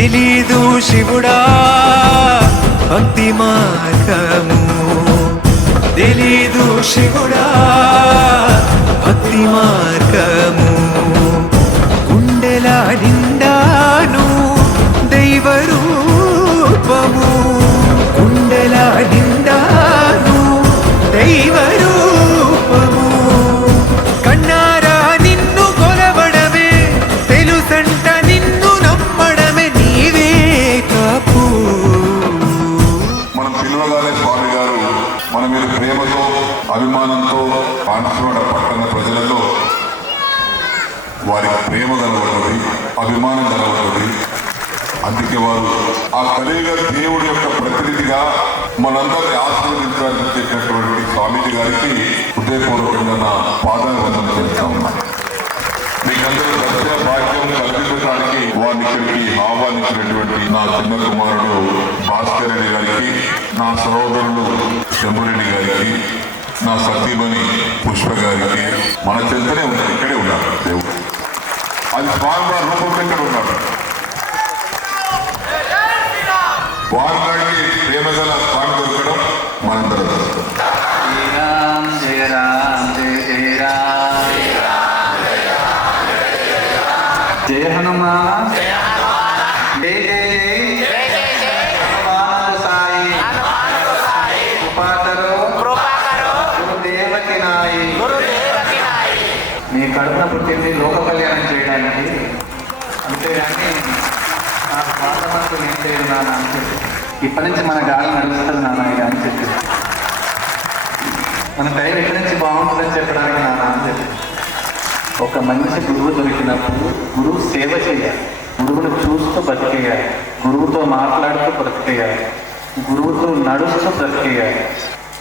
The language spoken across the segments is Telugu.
తెలీదు శివుడా భక్తి మార్గము, తెలీదు శివుడా భక్తి మార్గము. గుండెల నిండాను దైవ రూపము, గుండెల నిండాను దైవ రూపము. కన్నారా నిన్ను కొలవడమే తెలుసంట, నిన్ను నమ్మడమే నీవే కాపు. మనం పిలువగానే స్వామి గారు మన మీద ప్రేమతో అభిమానంతో కాంక్షోడ పట్టణ ప్రజలలో వారి ప్రేమ కనబడుతుంది, అభిమానం కనబడుతుంది. అందుకే వారు ఆ కలియుగ దేవుడి యొక్క ప్రతినిధిగా మనందరినీ ఆశీర్వదించడానికి చెప్పినటువంటి స్వామీజీ గారికి హృదయపూర్వకంగా నా పాదాభివందనం చేస్తా ఉన్నాను. మీకందరూ దర్శన భాగ్యం కల్పించడానికి వారిని ఇక్కడికి ఆహ్వానించినటువంటి నా చిన్న కుమారుడు భాస్కర్ రెడ్డి గారికి, నా సహోదరుడు శంభురెడ్డి గారికి, నా సతీమణి పుష్ప గారికి, మన చెంతనే ఉన్నారు, ఇక్కడే ఉన్నారు దేవుడు. అది స్వామివారి రూపంలో ఇక్కడ ఉన్నాడు. వారికి ప్రేమగల స్వామి దొరకడం మనందరం జయ రామ్ జయ జయ రామ్ జయ హనుమాన్ జయ జయ జయ హనుమాన్ సాయి కృపా కరో గురుదేవకి నాయి. మీ కడుపున పుట్టింది లోక కళ్యాణం చేయడానికి, అంతేగాని నా స్వార్థమంటూ ఏం చేయదు నాన్న అని చెప్పి, ఇప్పటి నుంచి మన గాలి నడుస్తుంది నాన్న ఇది అని చెప్పి, మన టైం ఇక్కడి నుంచి బాగుంటుందని చెప్పడానికి నాన్న అని చెప్పి. ఒక మంచి గురువు దొరికినప్పుడు గురువు సేవ చేయాలి, గురువును చూస్తూ బ్రతికేయాలి, గురువుతో మాట్లాడుతూ బ్రతికేయాలి, గురువుతో నడుస్తూ బ్రతికేయాలి.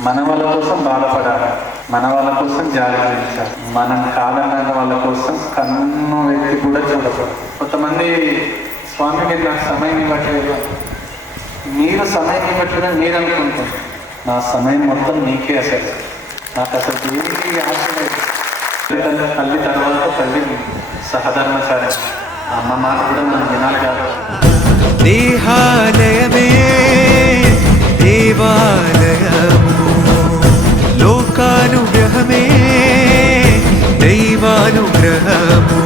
మన వాళ్ళ కోసం బాధపడాలి, మన వాళ్ళ కోసం జాగ్రత్తించాలి, మనం కాదన్న వాళ్ళ కోసం కన్ను వ్యక్తి కూడా చూడకూడదు. కొంతమంది స్వామి మీరు నాకు సమయం ఇవ్వట్లేదు, మీరు సమయం ఇవ్వట్లేదని మీరు అనుకుంటారు. నా సమయం మొత్తం నీకే అసలు, నాకు అసలు దేనికి ఆశ లేదు. తల్లి తర్వాత తల్లి సహధర్మచారి, అమ్మ మాట కూడా మనం వినాలి కాదు. దేహాలయమే దేవాలయము, లోకానుగ్రహమే దైవానుగ్రహము.